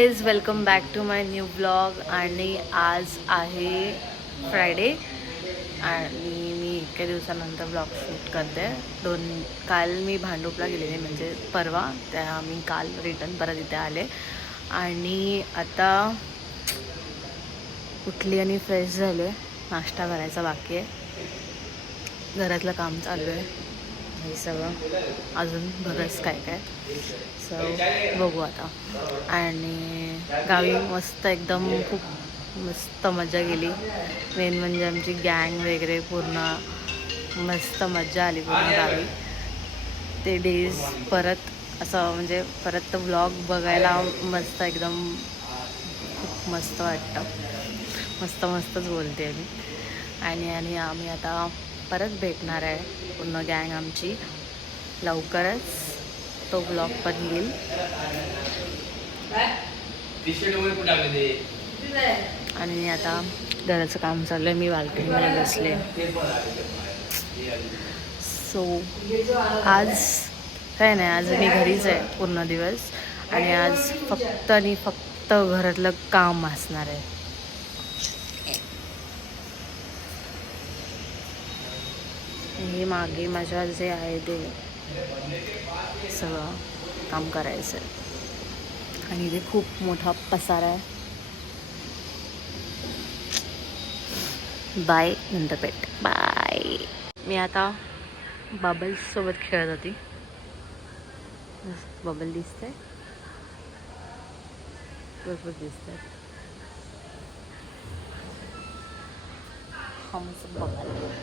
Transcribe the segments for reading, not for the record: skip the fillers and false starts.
Is welcome back to my new blog. आणि आज आहे फ्रायडे आणि मी इतक्या दिवसानंतर ब्लॉग शूट करते. काल मी भांडूपला गेलेले, म्हणजे परवा. त्या मी काल रिटर्न परत इथे आले आणि आता उठली आणि फ्रेश झाले. नाश्ता करायचा बाकी आहे, घरातलं काम चालू आहे, हे सगळं अजून बरंच काय काय. सो बघू आता. आणि गावी मस्त एकदम खूप मस्त मजा गेली. मेन म्हणजे आमची गँग वगैरे पूर्ण मस्त मजा आली पूर्ण गावी. ते डेज परत असं म्हणजे परत व्लॉग बघायला मस्त एकदम खूप मस्त वाटतं. मस्तच बोलते मी. आणि आम्ही आता परत भेटणार आहे पूर्ण गँग आमची लवकरच. तो ब्लॉग पण येईल. आणि आता घराचं काम चालू आहे, मी बाल्कनीमध्ये बसले. सो आज काय नाही, आज मी घरीच आहे पूर्ण दिवस. आणि आज फक्त आणि फक्त घरातलं काम असणार आहे. हे मागे माझ्या जे आहे ते सगळं काम करायचं आहे. आणि इथे खूप मोठा पसारा आहे. बाय, नंतर भेट. बाय. मी आता बबल्स सोबत खेळत होती. बबल दिसतंय, भरपूर दिसतंय. हमचं बबल.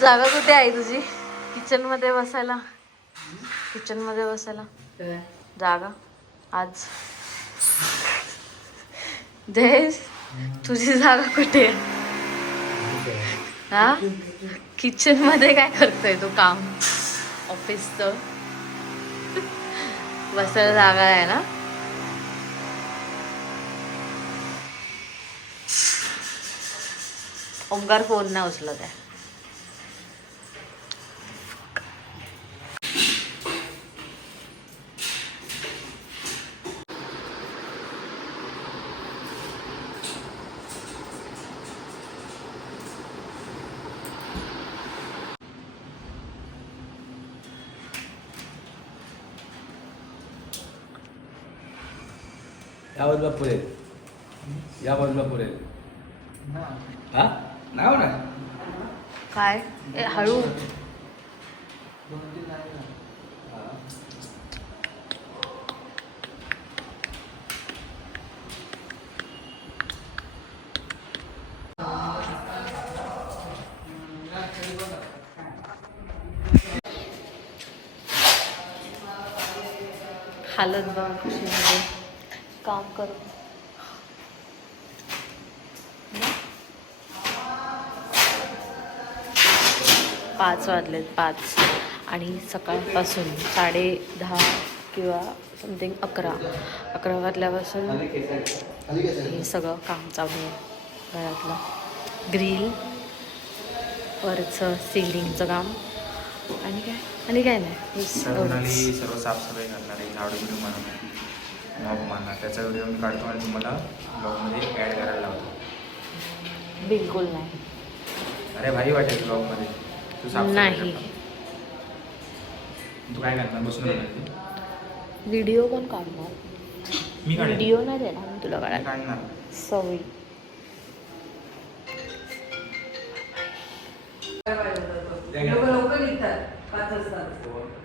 जागा कुठे आहे तुझी किचन मध्ये बसायला? जागा आज जयेश, तुझी जागा कुठे आहे? हा, किचन मध्ये काय करतोय तू काम? ऑफिसचं बसायला जागा आहे ना? ओंकार फोन नाही उचलत आहे. या बाजूला पुरेल, या बाजूला पुरेल. हा नाव ना काय हळू. हालत बघ कशी म्हणजे काम करू. 5 वाजलेत, 5. आणि सकाळपासून 10:30 किंवा समथिंग 11 वाजल्यापासून हे सगळं काम चालू आहे. घरातलं ग्रिल वरचं सिलिंगचं काम आणि काय नाही. सर्व साफसफाई करणार आहे, झाडू बिडू मारणार, मॉप मारणार. त्याचा व्हिडिओ मी काढतो आणि तुम्हाला ब्लॉगमध्ये ॲड करायला लावतो. बिलकुल नाही. अरे भारी वाटेल ब्लॉगमध्ये. तू नाही. तू काय करणार? बसून राहणार? व्हिडिओ कोण काढणार? मी काढेन. व्हिडिओ नाही देणार मी तुला काढायला. काढणार. सवयी.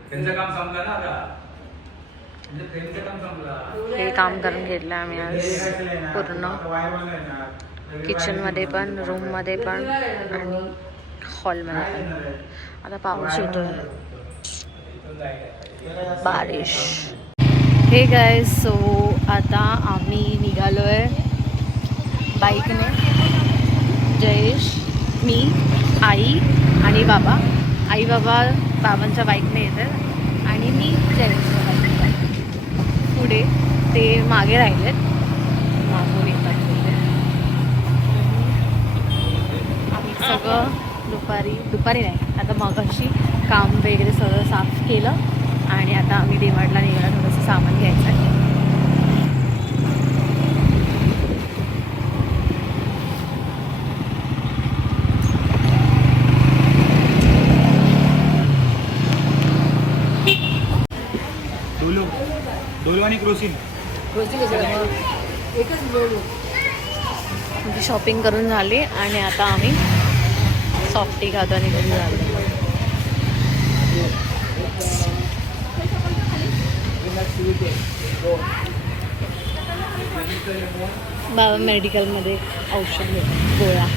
त्यांचं काम संपलं ना आता. फ्रेमचं काम संपलं. हे काम करून घेतलं आम्ही आज पूर्ण. किचनमध्ये पण, रूममध्ये पण आणि हॉलमध्ये पण. आता पाऊस येतोय, बारिश. हे गाईज, सो आता आम्ही निघालोय बाईकने. जयेश, मी, आई आणि बाबा. आई बाबा बाबांच्या बाईकने येतात आणि मी जयंतच्या बाईकने पुढे. ते मागे राहिलेत, मागून येतात पुढे. आम्ही सगळं दुपारी नाही, आता मगाशी काम वगैरे सगळं साफ केलं आणि आता आम्ही डीमार्टला निघाला थोडंसं सामान घ्यायचं आहे. डोलो आणि क्रोसिन. म्हणजे शॉपिंग करून झाली आणि आता आम्ही सॉफ्टी खातो आणि घरी झालो. बाबा मेडिकलमध्ये औषध घेतो, गोळ्या.